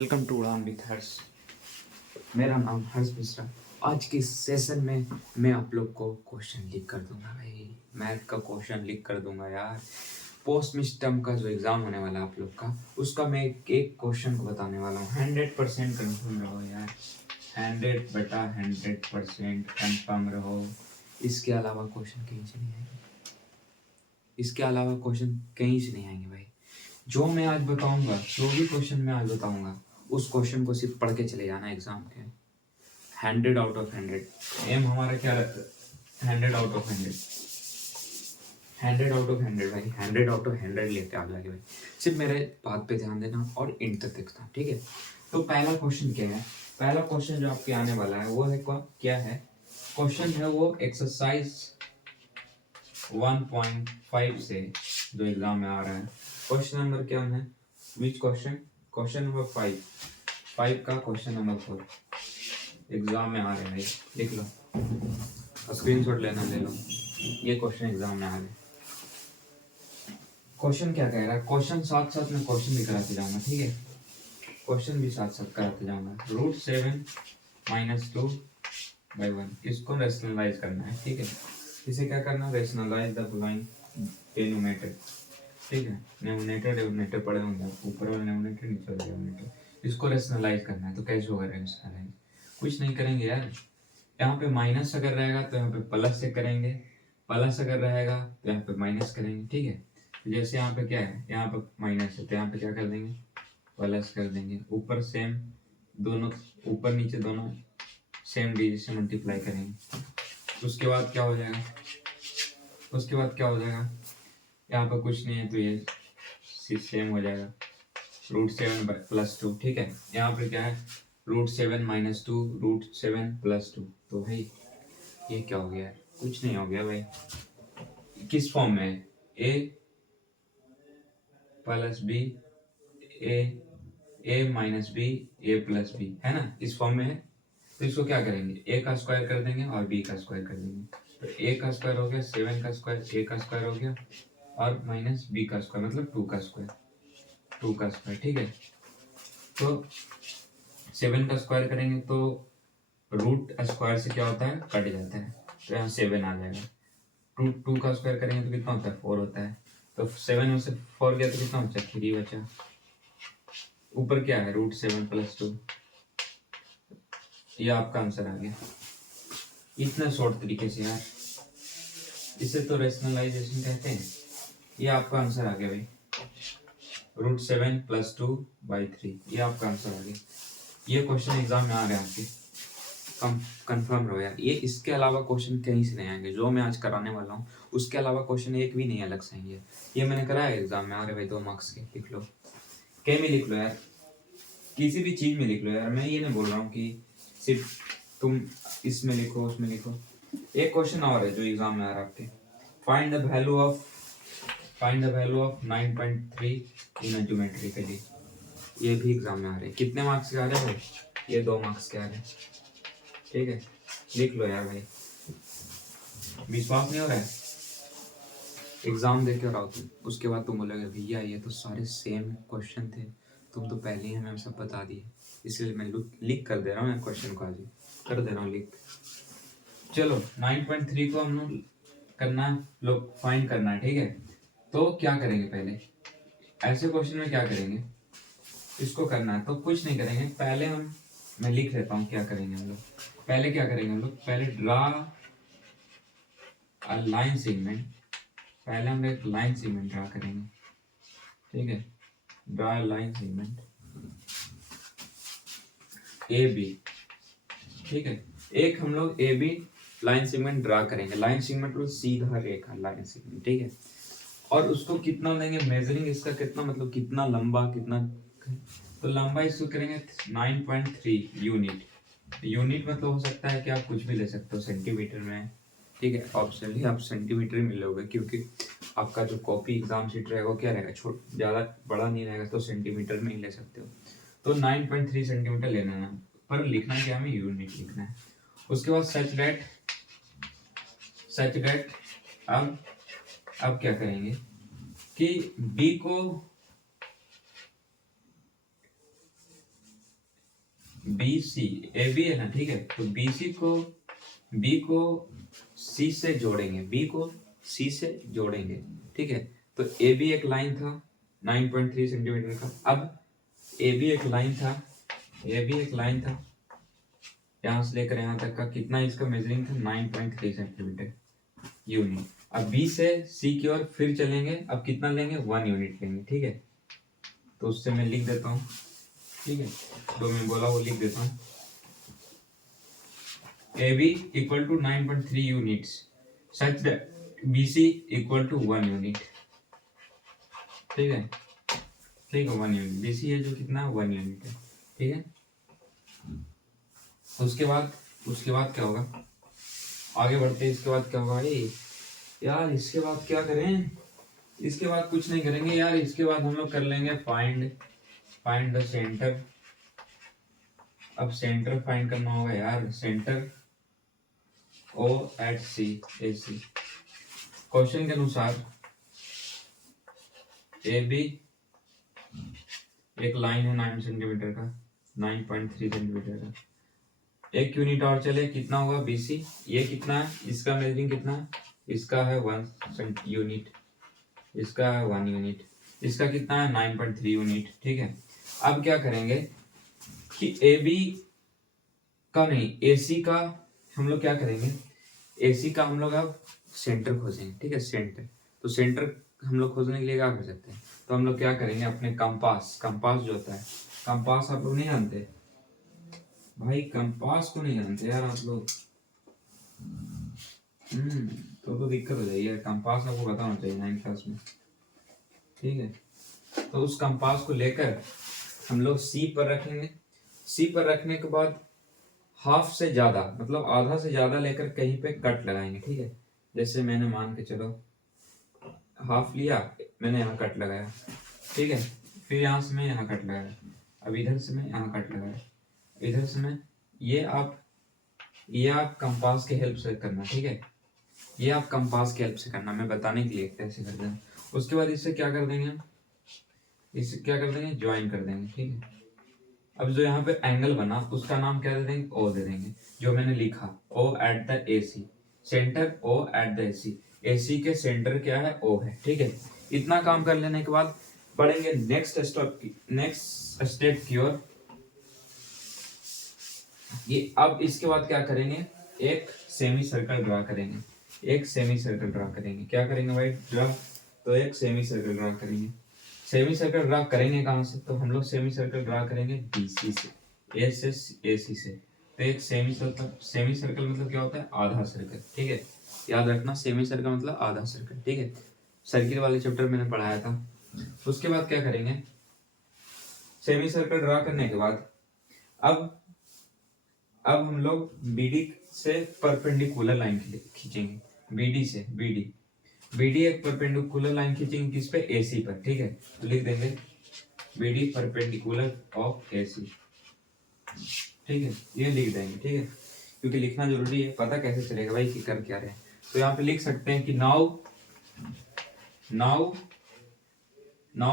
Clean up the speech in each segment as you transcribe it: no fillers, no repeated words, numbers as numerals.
Welcome to उड़ान with हर्ष। मेरा नाम हर्ष मिश्रा। आज के सेशन में मैं आप लोग को क्वेश्चन लिख कर दूंगा भाई, मैथ का क्वेश्चन लिख कर दूंगा यार। पोस्ट मिड टर्म का जो एग्जाम होने वाला है आप लोग का, उसका मैं एक क्वेश्चन को बताने वाला हूँ। 100% कन्फर्म रहो यार, 100% कन्फर्म रहो। इसके अलावा क्वेश्चन कहीं से नहीं आएंगे, इसके अलावा क्वेश्चन कहीं से नहीं आएंगे भाई। जो मैं आज बताऊंगा, जो भी क्वेश्चन मैं आज बताऊंगा, उस क्वेश्चन को सिर्फ पढ़ के चले जाना एग्जाम के। 100 आउट ऑफ 100 एम हमारा क्या रहता है? 100 आउट ऑफ 100, 100 आउट ऑफ 100 भाई, 100 आउट ऑफ 100 लेके आ जाएंगे भाई। सिर्फ मेरे बात पे ध्यान देना और इंट तक देखना, ठीक है। तो पहला क्वेश्चन क्या है? पहला क्वेश्चन जो आपके आने वाला है वो है क्या है? क्वेश्चन है वो एक्सरसाइज 1.5 से जो एग्जाम में आ रहा है। क्वेश्चन नंबर क्या है? Which question? क्वेश्चन नंबर 5 का क्वेश्चन नंबर 4 एग्जाम में आ रहे हैं भाई, लिख लो, स्क्रीनशॉट लेना ले लो। ये क्वेश्चन एग्जाम में आ रहे हैं। क्वेश्चन क्या कह रहा है? क्वेश्चन साथ साथ में क्वेश्चन भी कराते जाऊंगा, ठीक है। क्वेश्चन भी साथ साथ कराते जाऊंगा। √7 - 2/1 इसको रेशनलाइज करना है, ठीक है। इसे क्या करना है? रेशनलाइज द फॉलोइंग डिनोमिनेटर, ठीक है। न्यूमरेटर डिनोमिनेटर पढ़े होंगे आप, ऊपर वाला न्यूमरेटर नीचे वाला डिनोमिनेटर। इसको रेशनलाइज करना है। तो कैसे होगा रेशनलाइज? कुछ नहीं करेंगे यार। यहाँ पे माइनस अगर रहेगा तो यहाँ पे प्लस से करेंगे, प्लस अगर रहेगा तो यहाँ पे माइनस करेंगे, ठीक है। तो जैसे यहाँ पे क्या है, यहाँ पे माइनस है तो यहाँ पे क्या कर देंगे? प्लस कर देंगे। ऊपर सेम, दोनों ऊपर नीचे दोनों सेम डिजिट से मल्टीप्लाई करेंगे। उसके बाद क्या हो जाएगा? उसके बाद क्या हो जाएगा? यहाँ पर कुछ नहीं है तो ये सेम हो जाएगा। √7 + 2, ठीक है। यहाँ पर क्या है? √7 - 2, √7 + 2। तो भाई ये क्या हो गया? कुछ नहीं हो गया भाई। किस फॉर्म में है? a + b, a - b, a + b, है ना, इस फॉर्म में है। तो इसको क्या करेंगे? a का स्क्वायर कर देंगे और b का स्क्वायर कर देंगे। तो a का स्क्वायर हो गया 7 का स्क्वायर, a का स्क्वायर हो गया और माइनस b का स्क्वायर मतलब 2 का स्क्वायर, 2 का स्क्वायर, ठीक है। तो 7 का स्क्वायर करेंगे तो रूट स्क्वायर से क्या होता है? कट जाता है, तो यहाँ 7 आ जाएगा। 2 का स्क्वायर करेंगे तो कितना होता है? 4 होता है। तो 7 में से 4 गया तो कितना बचा? 3 बचा। ऊपर क्या है? √7 + 2। ये आपका आंसर आ गया। इतना शॉर्ट तरीके से यार, इसे तो रेशनलाइजेशन कहते हैं। ये आपका आंसर आ गया भाई, √7 + 2/3। ये आपका आंसर आ गया। ये क्वेश्चन एग्जाम में आ रहे हैं आपके, कंफर्म रहो यार। ये इसके अलावा क्वेश्चन कहीं से नहीं आएंगे। जो मैं आज कराने वाला हूँ उसके अलावा क्वेश्चन एक भी नहीं अलग से आएंगे। ये मैंने कराया एग्जाम में आ रहे भाई, 2 मार्क्स के। लिख लो, के में लिख लो यार, किसी भी चीज में लिख लो यार। मैं ये नहीं बोल रहा हूँ कि सिर्फ तुम इसमें लिखो उसमें लिखो। एक क्वेश्चन और है जो एग्जाम में आ रहा है आपके। Find the value of 9.3 in geometrically. ये भी एग्जाम में आ रहे हैं। कितने मार्क्स के आ रहे हैं? ये 2 मार्क्स के आ रहे हैं, ठीक है। लिख लो यार भाई, विश्वास नहीं हो रहा है? एग्जाम दे कर आओ तुम, उसके बाद तुम बोलोगे भैया ये तो सारे सेम क्वेश्चन थे, तुम तो पहले ही हमें सब बता दिए। इसलिए मैं लिख कर दे रहा हूँ क्वेश्चन को, आज ही कर दे रहा हूँ लिख। चलो 9.3 को हम लोग करना, लोग फाइंड करना है, ठीक है। तो क्या करेंगे? पहले ऐसे क्वेश्चन में क्या करेंगे? इसको करना है तो कुछ नहीं करेंगे। पहले मैं लिख लेता हूँ क्या करेंगे हम लोग। पहले क्या करेंगे हम लोग? पहले ड्रा लाइन सेगमेंट। पहले हम एक लाइन सेगमेंट ड्रा करेंगे, ठीक है। Draw line segment A B, ठीक है। एक हम लोग A B line segment draw करेंगे। लाइन सेगमेंट मतलब सीधा रेखा लाइन सेगमेंट, ठीक है। और उसको कितना देंगे? मेजरिंग इसका कितना, मतलब कितना लंबा, कितना, तो लंबाई इसको करेंगे 9.3 यूनिट। यूनिट मतलब हो सकता है कि आप कुछ भी ले सकते हो सेंटीमीटर में, ठीक है। ऑप्शनली आप सेंटीमीटर ही मिलोगे, क्योंकि आपका जो कॉपी एग्जाम शीट रहेगा वो क्या रहेगा? ज़्यादा बड़ा नहीं रहेगा, तो सेंटीमीटर में ही ले सकते हो। तो 9.3 सेंटीमीटर लेना है, पर लिखना क्या? हमें यूनिट लिखना है। उसके बाद सच दैट अब क्या करेंगे कि बी को बी सी, ए बी है ना, ठीक है, तो बी को सी से जोड़ेंगे, बी को सी से जोड़ेंगे, ठीक है। तो ए बी एक लाइन था 9.3 सेंटीमीटर का। अब ए बी एक लाइन था, ए बी एक लाइन था यहाँ से लेकर यहाँ तक का, कितना इसका मेजरिंग था 9.3 सेंटीमीटर यूनिट। अब बी से सी की ओर फिर चलेंगे, अब कितना लेंगे 1 यूनिट लेंगे, ठीक है। तो उससे मैं लिख देता हूँ, ठीक है, जो मैं बोला वो लिख देता हूँ। A B equal to 9.3 units such that B C equal to 1 unit, ठीक है, ठीक है, 1 यूनिट बी सी है जो कितना 1 यूनिट है, ठीक है। उसके बाद क्या होगा, आगे बढ़ते हैं। इसके बाद क्या होगा भाई यार, इसके बाद क्या करें, इसके बाद कुछ नहीं करेंगे यार, इसके बाद हम लोग कर लेंगे फाइंड द सेंटर। अब सेंटर फाइंड करना होगा यार, सेंटर ओ एट सी ए सी। क्वेश्चन के अनुसार ए बी एक लाइन है 9 सेंटीमीटर का, 9.3 सेंटीमीटर का, एक यूनिट और चले, कितना होगा बीसी, ये कितना है, इसका मेजरिंग कितना है, इसका है 1 यूनिट, इसका है 1 यूनिट, इसका कितना है 9.3 यूनिट, ठीक है। अब क्या करेंगे कि ए बी का नहीं, ए सी का हम लोग क्या करेंगे, ए सी का हम लोग अब सेंटर खोजेंगे, ठीक है, सेंटर। तो सेंटर हम लोग खोजने के लिए क्या कर सकते हैं, तो हम लोग क्या करेंगे, अपने कंपास जो होता है, कंपास आप लोग नहीं जानते भाई, कंपास को नहीं जानते यार आप लोग, तो दिक्कत हो जाएगी यार, कंपास आपको पता होना चाहिए 9th क्लास में, ठीक है। तो उस कंपास को लेकर हम लोग सी पर रखेंगे, सी पर रखने के बाद हाफ से ज्यादा मतलब आधा से ज्यादा लेकर कहीं पे कट लगाएंगे, ठीक है। जैसे मैंने मान के चलो हाफ लिया, मैंने यहाँ कट लगाया, ठीक है, फिर यहाँ से मैं यहाँ कट लगाया, अब इधर से मैं यहाँ कट लगाया, इधर से मैं, ये आप कंपास के हेल्प से करना, ठीक है, ये आप कंपास के हेल्प से करना, मैं बताने के लिए कैसे करते हैं। उसके बाद इससे क्या कर देंगे, इससे क्या कर देंगे, ज्वाइन कर देंगे, ठीक है। अब जो यहाँ पे एंगल बना उसका नाम क्या दे देंगे, ओ दे देंगे, जो मैंने लिखा O at the A C, centre O at the A C के सेंटर क्या है, ओ है, ठीक है। इतना काम कर लेने के बाद बढ़ेंगे नेक्स्ट स्टेप की ओर। ये अब इसके बाद क्या करेंगे, एक सेमी सर्कल ड्रा करेंगे, एक सेमी सर्कल ड्रा करेंगे, क्या करेंगे भाई ड्रा, तो एक सेमी सर्कल ड्रा करेंगे। सेमी सर्कल ड्रा करेंगे कहाँ से, तो हम लोग सेमी सर्कल ड्रा करेंगे बीसी से, ए से ए सी से। तो एक सेमी सर्कल मतलब क्या होता है, आधा सर्कल, ठीक है, याद रखना, सेमी सर्कल मतलब आधा सर्कल, ठीक है। सर्किल वाले चैप्टर मैंने पढ़ाया था। उसके बाद क्या करेंगे, सेमी सर्कल ड्रा करने के बाद अब हम लोग बीडी से परपेंडिकुलर लाइन खींचेंगे, बीडी एक परपेंडिकुलर लाइन खींचेंगे किस पे, एसी पर, ठीक है। तो लिख देंगे बीडी परपेंडिकुलर ऑफ एसी, ठीक है, ये लिख देंगे, ठीक है, क्योंकि लिखना जरूरी है, पता कैसे चलेगा भाई कि कर क्या रहे हैं। तो यहाँ पे लिख सकते हैं कि now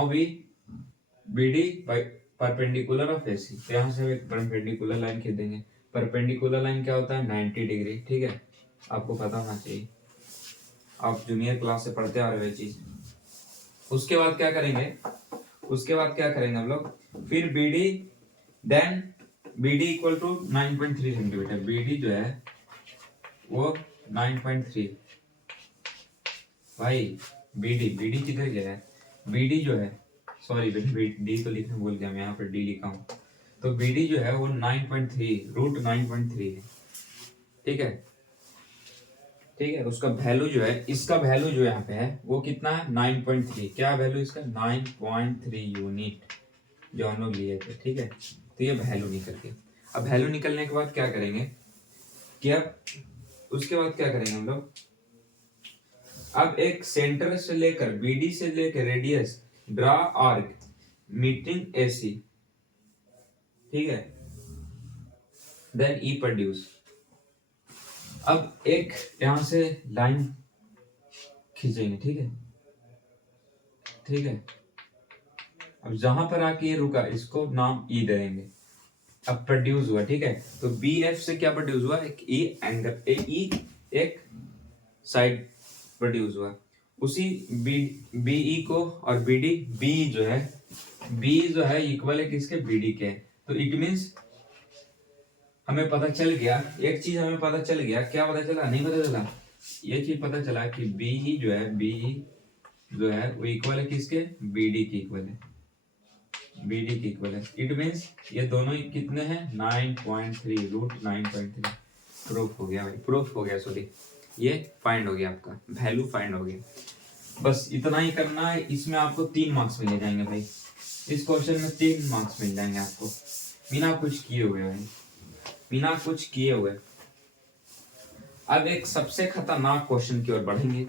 B BD by perpendicular of AC. तो यहाँ से एक परपेंडिकुलर लाइन खींच देंगे, परपेंडिकुलर लाइन क्या होता है 90 डिग्री, ठीक है, आपको पता होना चाहिए, आप जूनियर क्लास से पढ़ते आ रहे हो चीज। उसके बाद क्या करेंगे हम लोग, फिर BD equal to 9.3 centimetre, BD जो है वो 9.3, भाई बीडी किधर गया है, बीडी जो है, सॉरी डी तो लिखना भूल गया मैं, यहाँ पर डी लिखा हूँ। तो बीडी जो है वो 9.3 रूट 9.3 है, ठीक है, उसका वैल्यू जो है, इसका वैल्यू जो यहाँ पे है वो कितना है 9.3, क्या वैल्यू इसका 9.3 यूनिट जो हम लोग लिए थे, ठीक है। तो ये वैल्यू निकल के, अब वैल्यू निकलने के बाद क्या करेंगे कि अब उसके बाद क्या करेंगे हम लोग, अब एक सेंटर से लेकर बीडी से लेकर radius draw arc meeting AC, ठीक है, देन ई प्रोड्यूस। अब एक यहां से लाइन खींचेंगे, ठीक है, अब जहां पर आके ये रुका इसको नाम ई दे देंगे, अब प्रोड्यूस हुआ, ठीक है। तो बी एफ से क्या प्रोड्यूस हुआ, एक ई एंगल, एक साइड प्रोड्यूस हुआ। उसी बी बीई को और बीडी, बी जो है इक्वल है किसके, बीडी के। तो इट मींस हमें पता चल गया एक चीज, हमें पता चल गया, क्या पता चला, नहीं पता चला, ये चीज पता चला कि बीई जो है वो इक्वल है किसके, बीडी के इक्वल है, बीडी के इक्वल है। इट मींस ये दोनों ही कितने हैं, 9.3 रूट 9.3। प्रूफ हो गया भाई, प्रूफ हो गया, सॉरी, ये फाइंड हो गया, आपका वैल्यू फाइंड हो गया। बस इतना ही करना है। इसमें आपको 3 मार्क्स मिल जाएंगे भाई, इस क्वेश्चन में 3 मार्क्स मिल जाएंगे आपको, बिना कुछ किए हुए भाई, बिना कुछ किए हुए। अब एक सबसे खतरनाक क्वेश्चन की ओर बढ़ेंगे,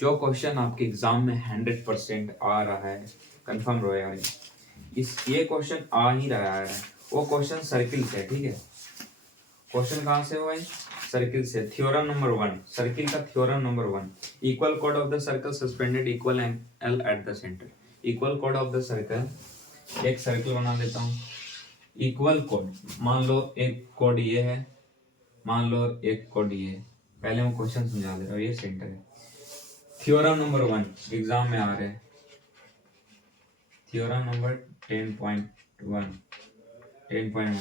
जो क्वेश्चन आपके एग्जाम में 100% आ रहा है, कंफर्म रहेगा भाई। ये क्वेश्चन आ ही रहा है, वो क्वेश्चन सर्किल से है, ठीक है। क्वेश्चन कहाँ से हो भाई, सर्किल से। थ्योरम नंबर 1, सर्किल का theorem number 1, equal cord of the circle suspended equal angle at the centre. Equal cord of the circle, एक सर्कल बना देता हूँ, इक्वल कॉर्ड, मान लो एक कॉर्ड ये है, मान लो एक कॉर्ड ये है, पहले मैं क्वेश्चन समझा दे रहा हूँ, ये सेंटर है। थ्योरम नंबर 1 एग्जाम में आ रहे हैं, theorem number 10.1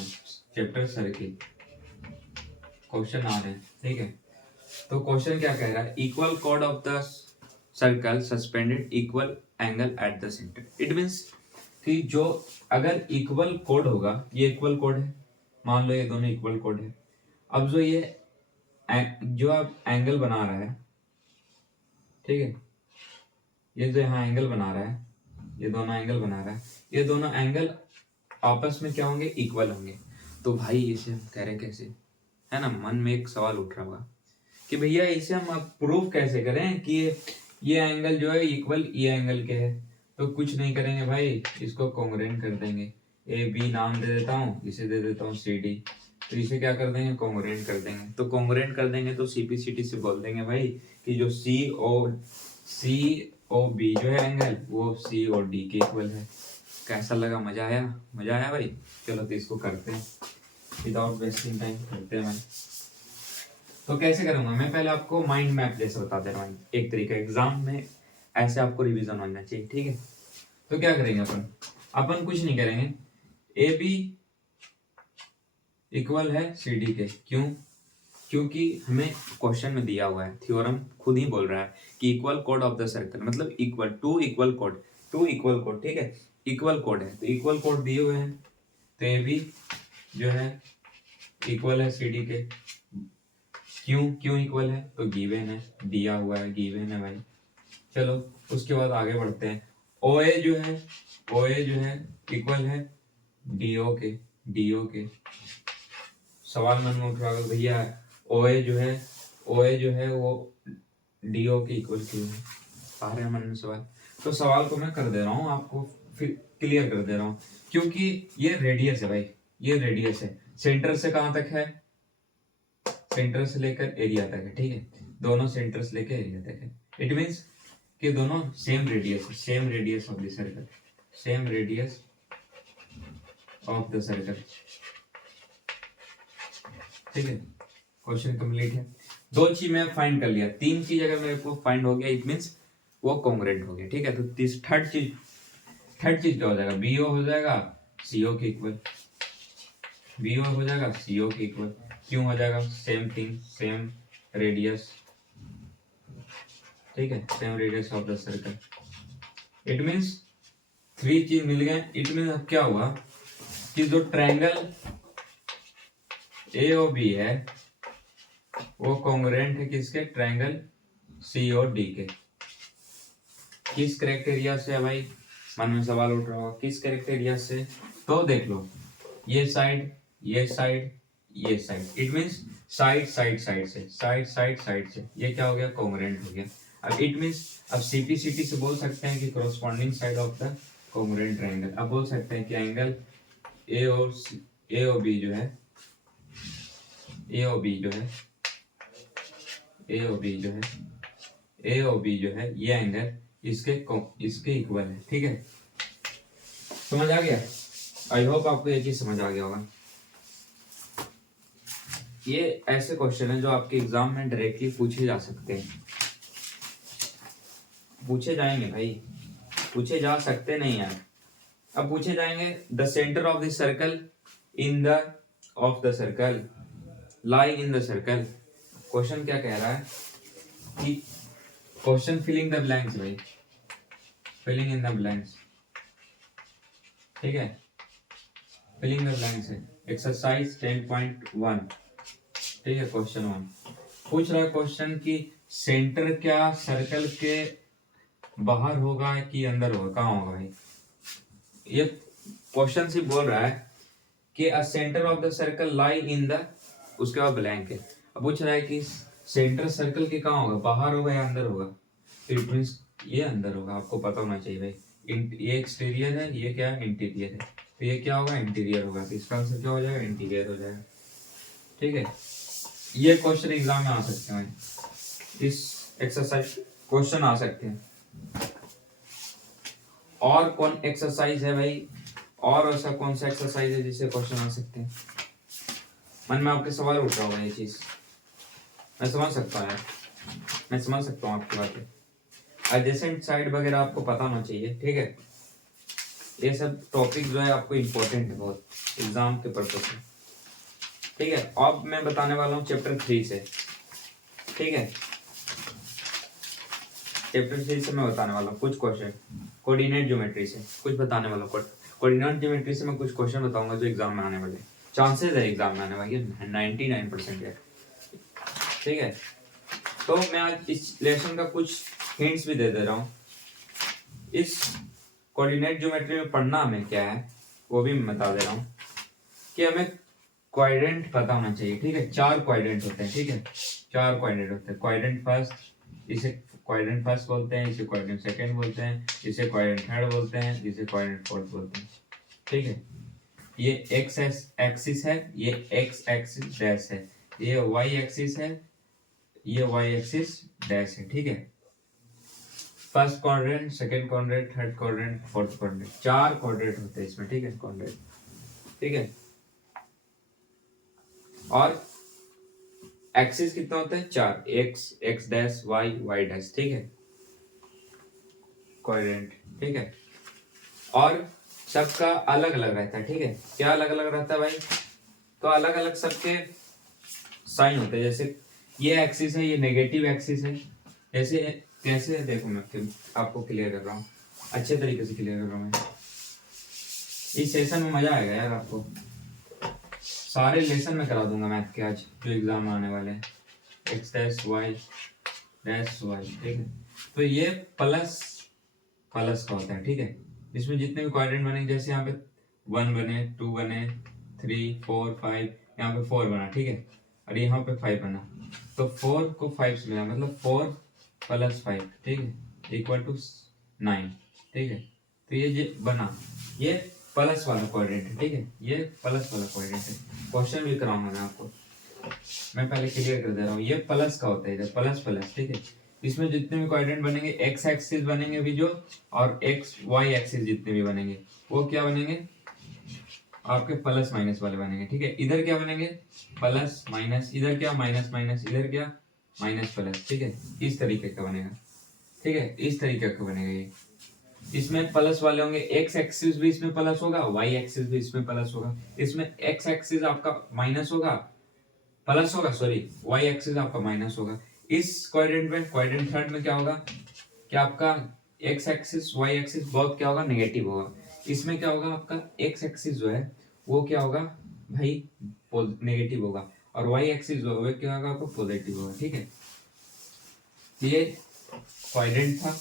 chapter circle, question आ रहे हैं, ठीक है। तो क्वेश्चन क्या कह रहा है, equal cord of the circle suspended equal angle at the centre. It means कि जो अगर इक्वल कोड होगा, ये इक्वल कोड है, मान लो ये दोनों इक्वल कोड है। अब जो ये जो आप एंगल बना रहा है, ठीक है, ये जो यहाँ एंगल बना रहा है, ये दोनों एंगल बना रहा है, ये दोनों एंगल आपस में क्या होंगे, इक्वल होंगे। तो भाई इसे हम कह रहे कैसे, है ना, मन में एक सवाल उठ रहा होगा कि भैया इसे हम प्रूफ कैसे करें कि ये एंगल जो है इक्वल ये एंगल के है। तो कुछ नहीं करेंगे भाई, इसको कॉन्ग्रुएंट कर देंगे, ए बी नाम दे देता हूँ, इसे दे देता हूँ सी डी, तो इसे क्या कर देंगे, कॉन्ग्रुएंट कर देंगे। तो कॉन्ग्रुएंट कर देंगे तो सीपीसीटी से बोल देंगे भाई कि जो सी ओ बी जो है एंगल, वो सी और डी के इक्वल है। कैसा लगा, मजा आया, मजा आया भाई। चलो तो इसको करते हैं, विदाउट वेस्टिंग टाइम करते हैं भाई। तो कैसे करूंगा मैं, पहले आपको माइंड मैप जैसे बता दे रहा हूँ, एक तरीका एग्जाम में ऐसे आपको रिवीजन होना चाहिए, ठीक है। तो क्या करेंगे अपन कुछ नहीं करेंगे, ए बी इक्वल है सी डी के, क्यों, क्योंकि हमें क्वेश्चन में दिया हुआ है, थ्योरम खुद ही बोल रहा है कि equal code of the circle, मतलब इक्वल टू इक्वल कोड, ठीक है, इक्वल कोड है, तो इक्वल कोड दिए हुए हैं, तो ए बी जो है इक्वल है सी डी के। क्यों इक्वल है, तो गिवन है, दिया हुआ है, गिवन है भाई। चलो उसके बाद आगे बढ़ते हैं, ओ ए जो है इक्वल है डीओ के। सवाल मन में उठ रहा है भैया, ओ ए जो है वो डीओ के इक्वल क्यों है, आ रहे हैं मन में सवाल। तो सवाल को मैं कर दे रहा हूँ आपको, फिर क्लियर कर दे रहा हूँ, क्योंकि ये रेडियस है भाई, ये रेडियस है, सेंटर से कहाँ तक है, सेंटर से लेकर एरिया तक है, ठीक है, दोनों सेंटर से लेकर एरिया तक है। इट मींस कि दोनों same radius of the circle, same radius of the circle, ठीक है। क्वेश्चन कंप्लीट है। 2 चीज मैं फाइंड कर लिया, 3 चीज अगर मेरे को फाइंड हो गया, इट मींस वो कॉन्ग्रुएंट हो गया, ठीक है। तो थर्ड चीज क्या हो जाएगा, बीओ हो जाएगा सीओ के इक्वल, बीओ हो जाएगा सीओ के इक्वल। क्यों हो जाएगा, सेम थिंग, सेम रेडियस, ठीक है, same radius of the circle. It means 3 चीज मिल गए। इट मींस अब क्या हुआ कि जो ट्रायंगल ए और बी है वो कॉन्ग्रुएंट है किसके, ट्रायंगल सी और डी के। किस क्राइटेरिया से है भाई, मन में सवाल उठ रहा होगा, किस क्राइटेरिया से, तो देख लो, ये साइड, इट मींस साइड से ये क्या हो गया, कॉन्ग्रुएंट हो गया। अब इट मींस अब सीपीसीटी से बोल सकते हैं कि corresponding side of the congruent triangle. अब बोल सकते हैं कि एंगल ए और बी जो है ये एंगल इसके इक्वल है, ठीक है। समझ आ गया, आई होप आपको ये चीज समझ आ गया होगा। ये ऐसे क्वेश्चन है जो आपके एग्जाम में डायरेक्टली पूछे जा सकते हैं, पूछे जाएंगे भाई, पूछे जा सकते नहीं यार, अब पूछे जाएंगे। The centre of the circle in the of the circle lie in the circle. Question क्या कह रहा है कि क्वेश्चन फिलिंग द ब्लैंक्स भाई, फिलिंग इन द ब्लैंक्स, ठीक है, फिलिंग द ब्लैंक्स है एक्सरसाइज 10.1, ठीक है। क्वेश्चन 1 पूछ रहा है क्वेश्चन की सेंटर क्या सर्कल के बाहर होगा कि अंदर होगा, कहाँ होगा भाई। ये क्वेश्चन से बोल रहा है कि अ centre of the circle lie in the, उसके बाद ब्लैंक है। अब पूछ रहा है कि सेंटर सर्कल के कहाँ होगा, बाहर होगा या अंदर होगा, तो इट मींस ये अंदर होगा, आपको पता होना चाहिए भाई। ये एक्सटीरियर है, ये क्या है, इंटीरियर है, तो ये क्या होगा, इंटीरियर होगा, तो इसका आंसर क्या हो जाएगा, इंटीरियर हो जाएगा, ठीक है। ये क्वेश्चन एग्जाम में आ सकते हैं भाई, इस एक्सरसाइज क्वेश्चन आ सकते हैं। और कौन एक्सरसाइज है भाई, और ऐसा कौन सा एक्सरसाइज है जिससे क्वेश्चन आ सकते हैं। मन में आपके सवाल उठ रहा होगा, ये चीज मैं समझ सकता हूँ यार, मैं समझ सकता हूँ आपकी बातें। एडजेसेंट साइड वगैरह आपको पता होना चाहिए, ठीक है। ये सब टॉपिक जो है आपको इम्पोर्टेंट है बहुत एग्जाम के पर्पज से, ठीक है। अब मैं बताने वाला हूँ चैप्टर 3 से, ठीक है। चैप्टर 3 से मैं बताने वाला हूँ कुछ क्वेश्चन, कोऑर्डिनेट ज्योमेट्री से कुछ बताने वाला हूँ। कोऑर्डिनेट ज्योमेट्री से मैं कुछ क्वेश्चन बताऊंगा जो एग्जाम में आने वाले, चांसेस है एग्जाम में आने वाले 99% है, ठीक है। तो मैं आज इस लेसन का कुछ हिंट्स भी दे रहा हूँ। इस कोऑर्डिनेट ज्योमेट्री में पढ़ना हमें क्या है वो भी मैं बता दे रहा हूँ कि हमें क्वाड्रेंट पता होना चाहिए, ठीक है। 4 क्वाड्रेंट होते हैं, ठीक है, 4 क्वाड्रेंट होते हैं। क्वाड्रेंट फर्स्ट, इसे क्वाड्रेंट फर्स्ट बोलते हैं, इसे क्वाड्रेंट सेकंड बोलते हैं, इसे क्वाड्रेंट थर्ड बोलते हैं, इसे क्वाड्रेंट फोर्थ बोलते हैं, ठीक है। ये एक्स एक्सिस है, ये एक्स एक्सिस डैश है, ये वाई एक्सिस है, ये वाई एक्सिस डैश है, ठीक है। First quadrant, second quadrant, third quadrant, fourth quadrant, 4 quadrant होते हैं इसमें, ठीक है, क्वाड्रेंट, ठीक है। और एक्सिस कितना होता है, 4, x x dash y y dash, ठीक है, क्वाड्रेंट, ठीक है। और सबका अलग अलग रहता है, ठीक है। क्या अलग अलग रहता है भाई, तो अलग अलग सबके साइन होते हैं। जैसे ये एक्सिस है, ये नेगेटिव एक्सिस है, ऐसे कैसे है देखो, मैं आपको क्लियर कर रहा हूँ, अच्छे तरीके से क्लियर कर रहा हूँ मैं। इस सेशन में मजा आएगा यार, आपको सारे लेसन में करा दूंगा मैथ के आज जो एग्जाम में आने वाले हैं। X dash y dash y, ठीक है। तो ये प्लस प्लस का होता है, ठीक है। इसमें जितने भी क्वाड्रेंट बनेंगे, जैसे यहाँ पे 1 बने, 2 बने, 3 4 5, यहाँ पे 4 बना, ठीक है, और यहाँ पे 5 बना, तो 4 को 5 से मिला, मतलब 4 + 5, ठीक है, इक्वल टू 9, ठीक है। तो ये बना, ये प्लस वाला क्वाड्रेंट है, ठीक है, ये प्लस वाला क्वाड्रेंट है। क्वेश्चन भी कराऊंगा मैं आपको, मैं पहले क्लियर कर दे रहा हूँ। ये प्लस का होता है, इधर प्लस प्लस, ठीक है। इसमें जितने भी क्वाड्रेंट बनेंगे, एक्स एक्सिस बनेंगे भी जो, और एक्स वाई एक्सिस जितने भी बनेंगे वो क्या बनेंगे, आपके प्लस माइनस वाले बनेंगे, ठीक है। इधर क्या बनेंगे, प्लस माइनस, इधर क्या माइनस माइनस, इधर क्या माइनस प्लस, ठीक है। इस तरीके का बनेगा, ठीक है, इस तरीके का बनेगा ये। इसमें प्लस वाले होंगे, एक्स एक्सिस भी इसमें प्लस होगा, वाई एक्सिस भी इसमें प्लस होगा। इसमें एक्स एक्सिस आपका माइनस होगा, प्लस होगा, सॉरी, वाई एक्सिस आपका माइनस होगा। इस क्वाड्रेंट में, क्वाड्रेंट थर्ड में क्या होगा कि आपका एक्स एक्सिस वाई एक्सिस बहुत क्या होगा, नेगेटिव होगा। इसमें क्या होगा, आपका एक्स एक्सिस जो है वो क्या होगा भाई, नेगेटिव होगा, और वाई एक्सिस जो है क्या होगा, आपको पॉजिटिव होगा, ठीक है। ये क्वाड्रेंट था,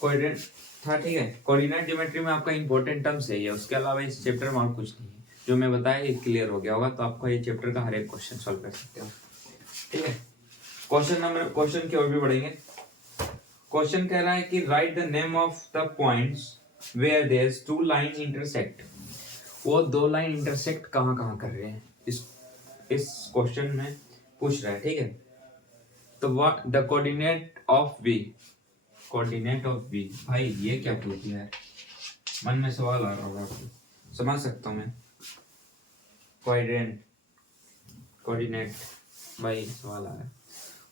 क्वाड्रेंट था, ठीक है। कोऑर्डिनेट ज्योमेट्री में आपका इंपॉर्टेंट टर्म्स है ये, उसके अलावा इस चैप्टर में और कुछ नहीं है। जो मैं बताया ये क्लियर हो गया होगा, तो आपको ये चैप्टर का हर एक क्वेश्चन सॉल्व कर सकते हो, ठीक है। क्वेश्चन की ओर भी बढ़ेंगे। क्वेश्चन कह रहा है कि write the name of the points where there is 2 line intersect. वो 2 लाइन इंटरसेक्ट कहाँ कहाँ कर रहे हैं, इस क्वेश्चन में पूछ रहा है, ठीक है। तो what the coordinate of V, coordinate of V, भाई ये क्या पूछ दिया है, मन में सवाल आ रहा होगा आपको, समझ सकता हूँ मैं। क्वाड्रेंट कोऑर्डिनेट भाई सवाल आ रहा है,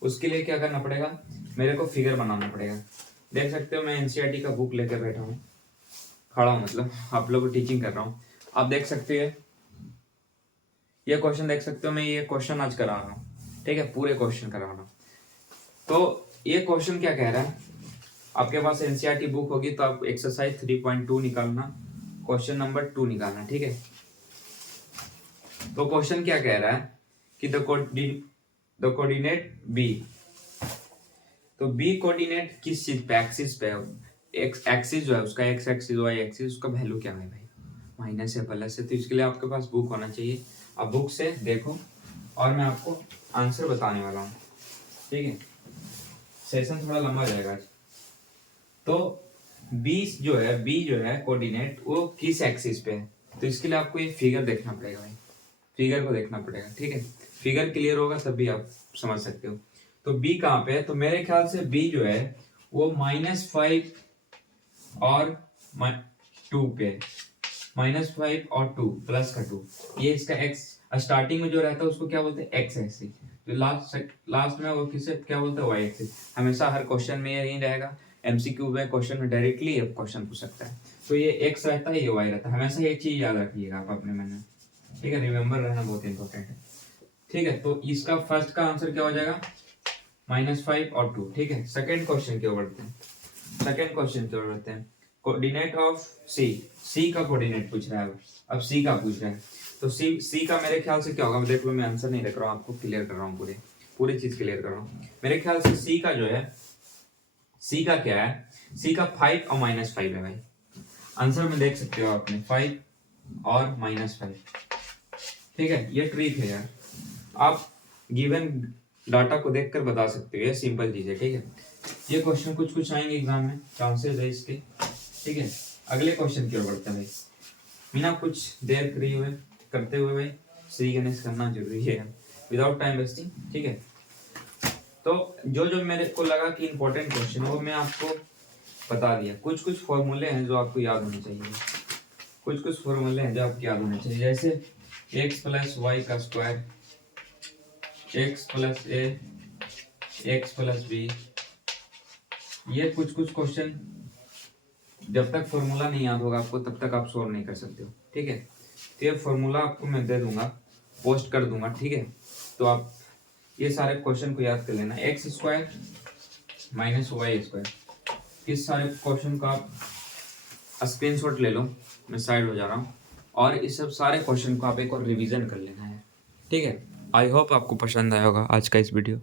उसके लिए क्या करना पड़ेगा, मेरे को फिगर बनाना पड़ेगा। देख सकते हो मैं एनसीईआरटी का बुक लेकर बैठा हूँ, खड़ा हूँ, मतलब आप लोगों को टीचिंग कर रहा हूँ। आप देख सकते हैं ये क्वेश्चन, देख सकते हो मैं ये क्वेश्चन आज करा रहा हूँ, ठीक है, पूरे क्वेश्चन करा रहा हूँ। तो ये क्वेश्चन क्या कह रहा है, आपके पास एनसीईआरटी बुक होगी तो आप एक्सरसाइज 3.2 निकालना, क्वेश्चन नंबर 2 निकालना, ठीक है। तो क्वेश्चन क्या कह रहा है कि द कोऑर्डिनेट बी, तो बी कोऑर्डिनेट किस चीज पे, एक्सिस पे, एक्सिस जो है उसका, एक्स एक्सिस वाई एक्सिस, उसका वैल्यू क्या है भाई, माइनस है प्लस है। तो इसके लिए आपके पास बुक होना चाहिए, आप बुक से देखो और मैं आपको आंसर बताने वाला हूँ, ठीक है। सेशन थोड़ा लंबा जाएगा आज। तो बी जो है कोऑर्डिनेट वो किस एक्सिस पे है, तो इसके लिए आपको ये फिगर देखना पड़ेगा भाई, फिगर को देखना पड़ेगा, ठीक है। फिगर क्लियर होगा तभी आप समझ सकते हो। तो बी कहाँ पे है, तो मेरे ख्याल से बी जो है वो -5 और 2 पे, -5 और 2 प्लस का 2, ये इसका एक्स स्टार्टिंग में जो रहता है उसको क्या बोलते हैं, एक्स एक्सिस, जो लास्ट में वो किसे क्या बोलते हैं, वाई एक्सिस। हमेशा हर क्वेश्चन में यही रहेगा, एमसीक्यू में क्वेश्चन में डायरेक्टली ये क्वेश्चन पूछ सकता है। तो ये एक्स रहता है, ये वाई रहता है, हमेशा ये चीज याद रखिएगा आप अपने मन में, ठीक है, रिमेम्बर रहना बहुत इंपॉर्टेंट है, ठीक है। तो इसका फर्स्ट का आंसर क्या हो जाएगा, -5 और 2, ठीक है। सेकंड क्वेश्चन की ओर बढ़ते हैं, सेकंड क्वेश्चन की ओर बढ़ते हैं। कोऑर्डिनेट ऑफ सी का कोऑर्डिनेट पूछ रहा है, अब सी का पूछ रहा है। तो सी का मेरे ख्याल से क्या होगा, देख लो मैं आंसर नहीं रख रहा हूँ, आपको क्लियर कर रहा हूँ, पूरी चीज क्लियर कर रहा हूँ। मेरे ख्याल से सी का जो है, सी का क्या है, सी का 5 और -5 है भाई। आंसर में देख सकते हो आपने 5 और -5, ठीक है। ये ट्रिक है यार, आप गिवन डाटा को देखकर बता सकते हो, ये सिंपल चीज है, ठीक है। ये क्वेश्चन कुछ आएंगे एग्जाम में, चांसेस है इसके, ठीक है। अगले क्वेश्चन की ओर बढ़ते हैं भाई, बिना कुछ देर करते हुए भाई श्री गणेश करना जरूरी है, विदाउट टाइम वेस्टिंग, ठीक है। तो जो मेरे को लगा कि इंपॉर्टेंट क्वेश्चन है वो मैं आपको बता दिया। कुछ फॉर्मूले हैं जो आपको याद होने चाहिए, कुछ फॉर्मूले हैं जो आपको याद होने चाहिए, जैसे x + y का square, x + a, x + b, ये कुछ क्वेश्चन जब तक फॉर्मूला नहीं याद होगा आपको तब तक आप सोल्व नहीं कर सकते हो, ठीक है। तो ये फॉर्मूला आपको मैं दे दूंगा, पोस्ट कर दूंगा, ठीक है। तो आप ये सारे क्वेश्चन को याद कर लेना, x² - y², इस सारे क्वेश्चन का आप स्क्रीनशॉट ले लो, मैं साइड हो जा रहा हूँ, और इस सब सारे क्वेश्चन को आप एक और रिवीजन कर लेना है, ठीक है। आई होप आपको पसंद आया होगा आज का इस वीडियो।